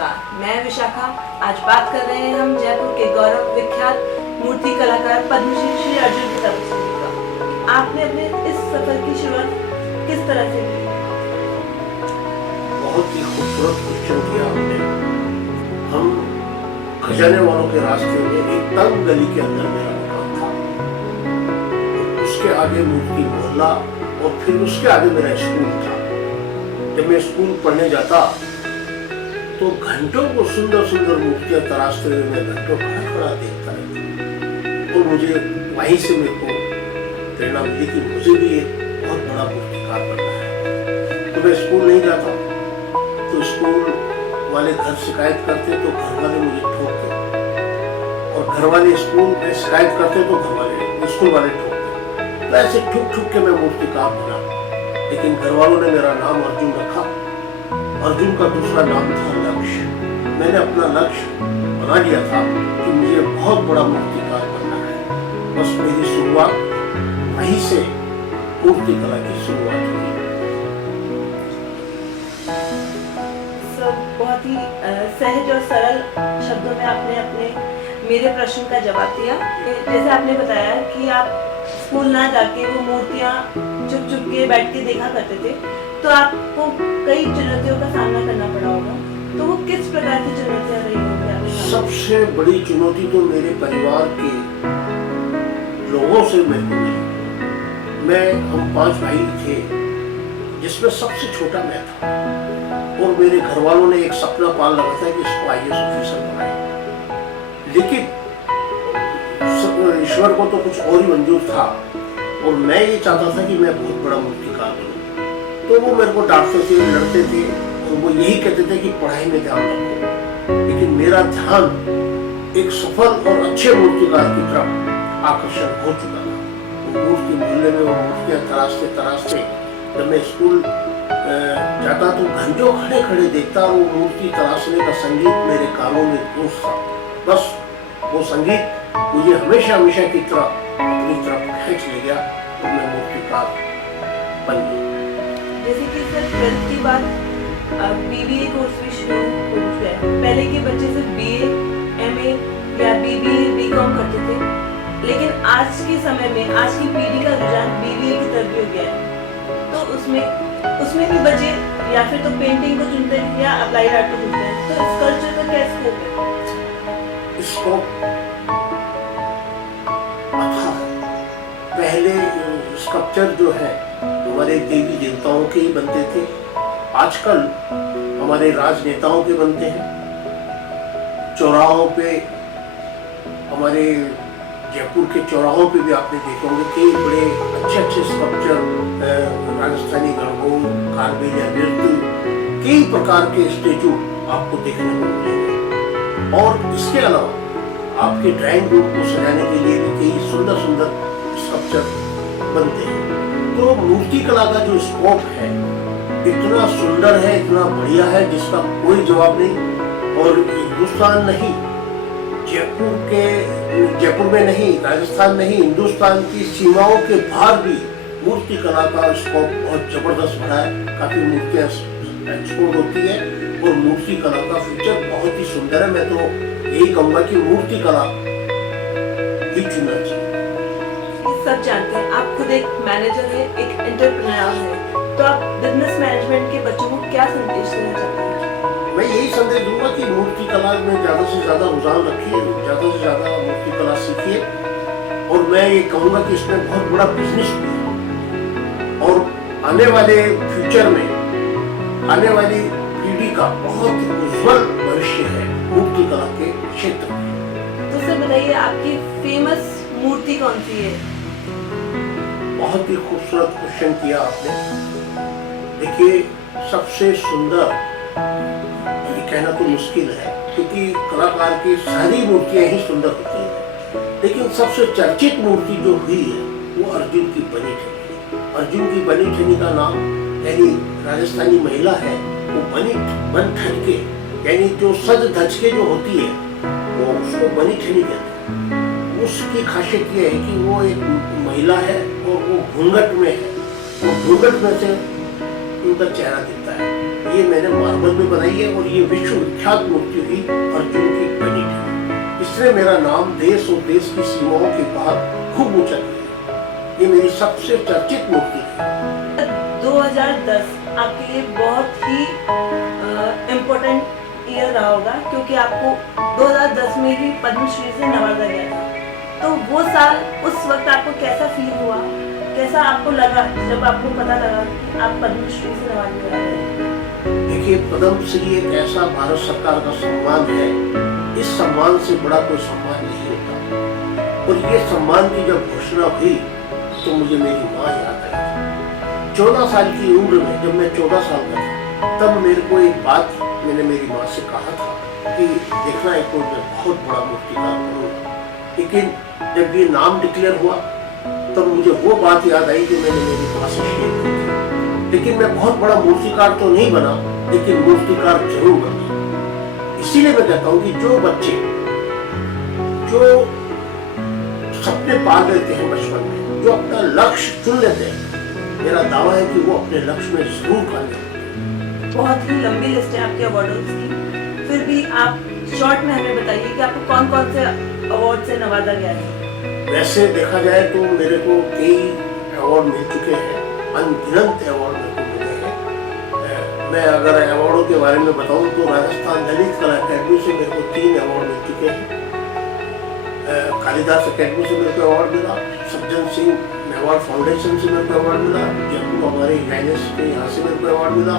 नमस्कार, मैं विशाखा। आज बात कर रहे हैं हम जयपुर के गौरव विख्यात मूर्ति कलाकार पद्मश्री श्री अर्जुन प्रताप सिंह जी का। आपने अपने इस सफर की शुरुआत किस तरह से की? बहुत ही खूबसूरत क्वेश्चन किया आपने। हम खजाने वालों के रास्ते में एक तंग गली के अंदर मेरा मकान था, और उसके आगे मूर्ति मोहल्ला, और फिर उसके आगे मेरा स्कूल था। जब मैं स्कूल पढ़ने जाता तो घंटों को सुंदर सुंदर मूर्तियां तराशते हुए मैं घंटों खड़ा खड़ा देखता रहता, और मुझे वहीं से मेरे को प्रेरणा मिली कि मुझे भी एक बहुत बड़ा मूर्तिकार बनना है। तो मैं स्कूल नहीं जाता, तो स्कूल वाले घर शिकायत करते तो घर वाले मुझे ठोकते, और घर वाले स्कूल में शिकायत करते तो घर वाले स्कूल वाले ठोकते। तो ऐसे ठुक ठुक के मैं मूर्तिकार बना। लेकिन घर वालों ने मेरा नाम अर्जुन रखा। अर्जुन का दूसरा नाम था लक्ष्य। मैंने अपना लक्ष्य बना लिया था कि मुझे बहुत बड़ा मूर्तिकार बनना है। बस मेरी शुरुआत वहीं से मूर्ति कला की शुरुआत हुई। सर, बहुत ही सहज और सरल शब्दों में आपने अपने मेरे प्रश्न का जवाब दिया। जैसे आपने बताया कि आप स्कूल ना जाके वो मूर्तियाँ चुप चुप के बैठ के देखा करते थे, तो आपको कई चुनौतियों का सामना करना पड़ा होगा। तो वो किस प्रकार की चुनौतियाँ रही होंगी? सबसे बड़ी चुनौती तो मेरे परिवार के लोगों से मेरे को मिली। हम 5 भाई थे, जिसमें सबसे छोटा मैं था, और मेरे घर वालों ने एक सपना पाल रखा था कि इसको IAS ऑफिसर बनाए। लेकिन ईश्वर को तो कुछ और ही मंजूर था, और मैं ये चाहता था कि मैं बहुत बड़ा मूर्तिकार बनूं। तो वो मेरे को डांटते थे, लड़ते थे, और वो यही कहते थे कि पढ़ाई में ध्यान रखो। लेकिन मेरा ध्यान एक सफल और अच्छे मूर्तिकार की तरफ आकर्षण हो चुका था। वो मूर्ति मोहल्ले में वो मूर्तियाँ तराशते तराशते जब मैं स्कूल जाता तो घंटों खड़े खड़े देखता। वो मूर्ति तराशने का संगीत मेरे कानों में गूंजता। बस वो संगीत मुझे हमेशा हमेशा की तरफ अपनी तरफ खींच ले गया, और मैं मूर्तिकार बन गया। जैसे कि सर 12th की बात BBA कोर्स भी शुरू हो गया है। पहले के बच्चे सिर्फ BA, MA या BBA, BCom करते थे, लेकिन आज के समय में आज की पीढ़ी का रुझान BBA की तरफ भी हो गया है। तो उसमें भी बच्चे या फिर तो पेंटिंग को चुनते हैं या अप्लाइड आर्ट को चुनते हैं। तो स्कल्पचर का क्या स्कोप है? स्कोप पहले स्कल्पचर जो है हमारे देवी देवताओं के ही बनते थे। आजकल हमारे राजनेताओं के बनते हैं। चौराहों पे, हमारे जयपुर के चौराहों पे भी आपने देखे होंगे कई बड़े अच्छे अच्छे स्कल्पचर, राजस्थानी गणगौर, कालबेलिया नृत्य, कई प्रकार के स्टेचू आपको देखने को मिलेंगे। और इसके अलावा आपके ड्राइंग रूम को सजाने के लिए भी कई सुंदर सुंदर स्कल्पचर बनते हैं। तो मूर्ति कला का जो स्कोप है इतना सुंदर है, इतना बढ़िया है, जिसका कोई जवाब नहीं। और हिंदुस्तान नहीं, जयपुर में नहीं, राजस्थान नहीं, हिंदुस्तान की सीमाओं के बाहर भी मूर्ति कला का स्कोप बहुत जबरदस्त बढ़ा है। काफी मूर्तियां एक्सपोर्ट होती है, और मूर्ति कला का फ्यूचर बहुत ही सुंदर है। मैं तो यही कहूँगा कि मूर्ति कला ही चुनना चाहिए। सब जानते हैं आप खुद एक मैनेजर है, एक एंटरप्रेन्योर है, तो आप बिजनेस मैनेजमेंट के बच्चों को क्या संदेश देना चाहते हैं? मैं यही संदेश दूंगा कि मूर्ति कला में ज्यादा से ज्यादा रुझान रखिए, ज्यादा से ज्यादा मूर्ति कला सीखिए, और मैं ये कहूँगा कि इसमें बहुत बड़ा बिजनेस भी है, और आने वाले फ्यूचर में आने वाली पीढ़ी का बहुत उज्जवल भविष्य है मूर्ति कला के क्षेत्र में। तो सर बताइए, आपकी फेमस मूर्ति कौन सी है? बहुत ही खूबसूरत क्वेश्चन किया आपने। देखिए, सबसे सुंदर ये कहना तो मुश्किल है, क्योंकि कलाकार की सारी मूर्तियां ही सुंदर होती हैं, लेकिन सबसे चर्चित मूर्ति जो हुई है वो अर्जुन की बनी ठनी। अर्जुन की बनी ठनी का नाम, यानी राजस्थानी महिला है वो बन ठन के, यानी जो सज धज के जो होती है वो उसको बनी ठनी कहते हैं। उसकी खासियत यह है कि वो एक महिला है और वो घूंघट में है, वो घूंघट में से उनका चेहरा दिखता है। ये मैंने मार्बल में बनाई है और ये विश्व विख्यात मूर्ति हुई अर्जुन की पेडिट है। इसने मेरा नाम देश और देश की सीमाओं के बाहर खूब ऊंचा किया। ये मेरी सबसे चर्चित मूर्ति है। 2010 आपके लिए बहुत ही इम्पोर्टेंट ईयर रहा होगा, क्योंकि आपको 2010 में ही पद्मश्री से नवाजा गया था। तो वो साल, उस वक्त आपको कैसा फील हुआ, कैसा आपको लगा जब आपको पता लगा कि आप पद्मश्री से नवाजे जा रहे हैं? देखिए, पद्मश्री एक ऐसा भारत सरकार का सम्मान है, इस सम्मान से बड़ा कोई सम्मान नहीं होता। और ये सम्मान की जब घोषणा हुई तो मुझे मेरी माँ याद आई। 14 साल की उम्र में, जब मैं 14 साल का था, तब मेरे को एक बात मैंने मेरी माँ से कहा था कि देखना है, कोई मैं बहुत बड़ा मूर्तिकार बनूंगा। लेकिन जब ये नाम डिक्लेयर हुआ तब मुझे वो बात याद आई जो मैंने मेरी माँ से शेयर की थी। लेकिन मैं बहुत बड़ा मूर्तिकार तो नहीं बना, लेकिन मूर्तिकार जरूर बना। इसीलिए मैं कहता हूँ कि जो बच्चे जो सपने पाल लेते हैं बचपन में, जो अपना लक्ष्य चुन लेते हैं, मेरा दावा है कि वो अपने लक्ष्य में जरूर कामयाब। बहुत ही लंबी लिस्ट है आपके अवार्ड्स की, फिर भी आप शॉर्ट में हमें बताइए कि आपको कौन कौन से अवार्ड से नवाजा गया है। वैसे देखा जाए तो मेरे को कई अवार्ड मिल चुके हैं, अनगिनत अवार्ड मेरे को मिले हैं। मैं अगर अवार्डों के बारे में बताऊं तो राजस्थान ललित कला अकेडमी से मेरे को 3 अवार्ड मिल चुके हैं। कालिदास अकेडमी से मेरे को अवार्ड मिला, सज्जन सिंह मेवाड़ फाउंडेशन से मेरे को अवार्ड मिला, जयपुर हमारे गाइनेस के यहाँ से मेरे को अवार्ड मिला,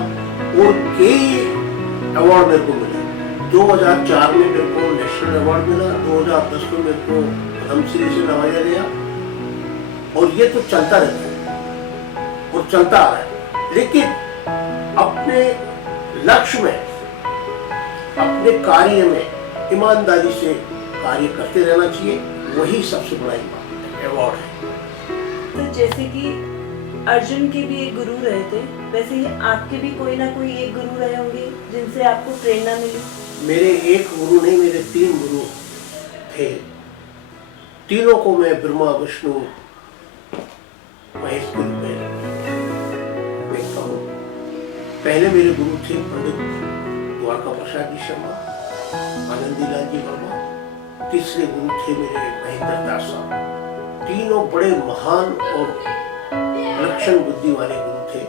और कई अवार्ड मेरे को मिले। 2004 में मेरे को नेशनल अवार्ड मिला, 2010 में मेरे को पद्मश्री से नवाजा गया, और ये तो चलता रहता है और चलता आ रहा है। लेकिन अपने लक्ष्य में, अपने कार्य में ईमानदारी से कार्य करते रहना चाहिए, वही सबसे बड़ा अवार्ड है। तो जैसे कि अर्जुन के भी एक गुरु रहे थे, वैसे ही आपके भी कोई ना कोई एक गुरु रहे होंगे जिनसे आपको प्रेरणा मिली। मेरे एक गुरु नहीं, मेरे 3 गुरु थे। तीनों को मैं ब्रह्मा विष्णु महेश के रूप में देखता हूँ। पहले मेरे गुरु थे पंडित द्वारका प्रसाद जी शर्मा, आनंदीलाल जी वर्मा। तीसरे गुरु थे मेरे महेंद्र दास साहब। तीनों बड़े महान और लक्षण बुद्धि वाले गुरु थे,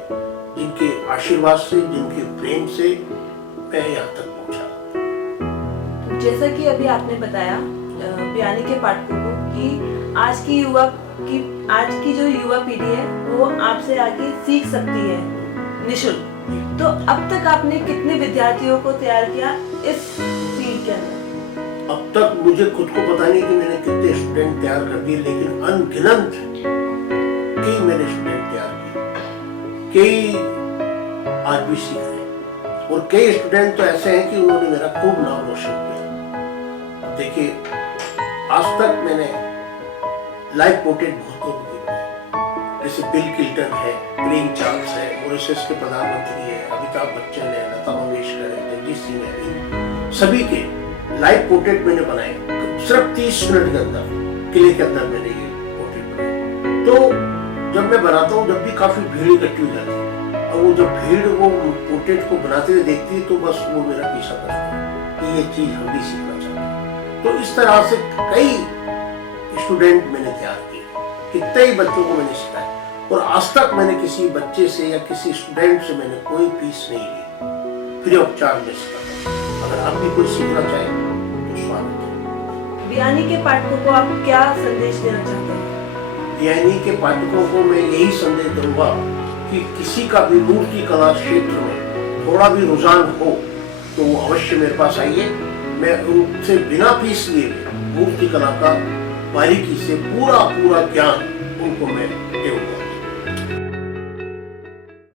जिनके आशीर्वाद से, जिनके प्रेम से मैं यहाँ तक पहुंचा। जैसा कि अभी आपने बताया बयानी के पाठकों को कि आज की जो युवा पीढ़ी है वो आपसे आगे सीख सकती है निःशुल्क। तो अब तक आपने कितने विद्यार्थियों को तैयार किया इस फील्ड के अंदर? अब तक मुझे खुद को पता नहीं कि मैंने कितने स्टूडेंट तैयार कर दिए, लेकिन अनगिनत कई मैंने स्टूडेंट तैयार किए, कई आज भी सीख रहे हैं, और कई स्टूडेंट तो ऐसे हैं कि उन्होंने मेरा खूब नाम रोशन किया। देखिए, आज तक मैंने लाइव पोर्ट्रेट बहुत लोगों के बनाए, जैसे बिल क्लिंटन है, प्लेन चार्ल्स है, मॉरिशस के प्रधानमंत्री है, अमिताभ बच्चन है, लता मंगेशकर है, जगजीत सिंह है, सभी के लाइव पोर्ट्रेट मैंने बनाए। सिर्फ 30 मिनट के अंदर, किले के अंदर मैंने ये पोर्ट्रेट बनाए। तो जब मैं बनाता हूँ, जब भी काफी भीड़ इकट्ठी हो जाती है, और वो जब भीड़ वो पोर्ट्रेट को बनाते हुए देखती है, तो बस वो मेरा पीछा करती है कि ये चीज हम भी सीखना चाहते हैं। तो इस तरह से कई स्टूडेंट मैंने तैयार किए, कितने ही बच्चों को मैंने सिखाया, और आज तक मैंने किसी बच्चे से या किसी स्टूडेंट से मैंने कोई फीस नहीं ली, फ्री ऑफ चार्ज में सिखाता। अगर आप भी कोई सीखना चाहें तो स्वागत है। बयानी के पाठकों को आप क्या संदेश देना चाहते हैं? बयानी के पाठकों को मैं यही संदेश दूंगा कि किसी का भी मूर्ति कला क्षेत्र में थोड़ा भी रुझान हो तो वो अवश्य मेरे पास आइए। मैं उनसे बिना फीस लिए मूर्ति कला का बारीकी से पूरा ज्ञान उनको मैं दूंगा।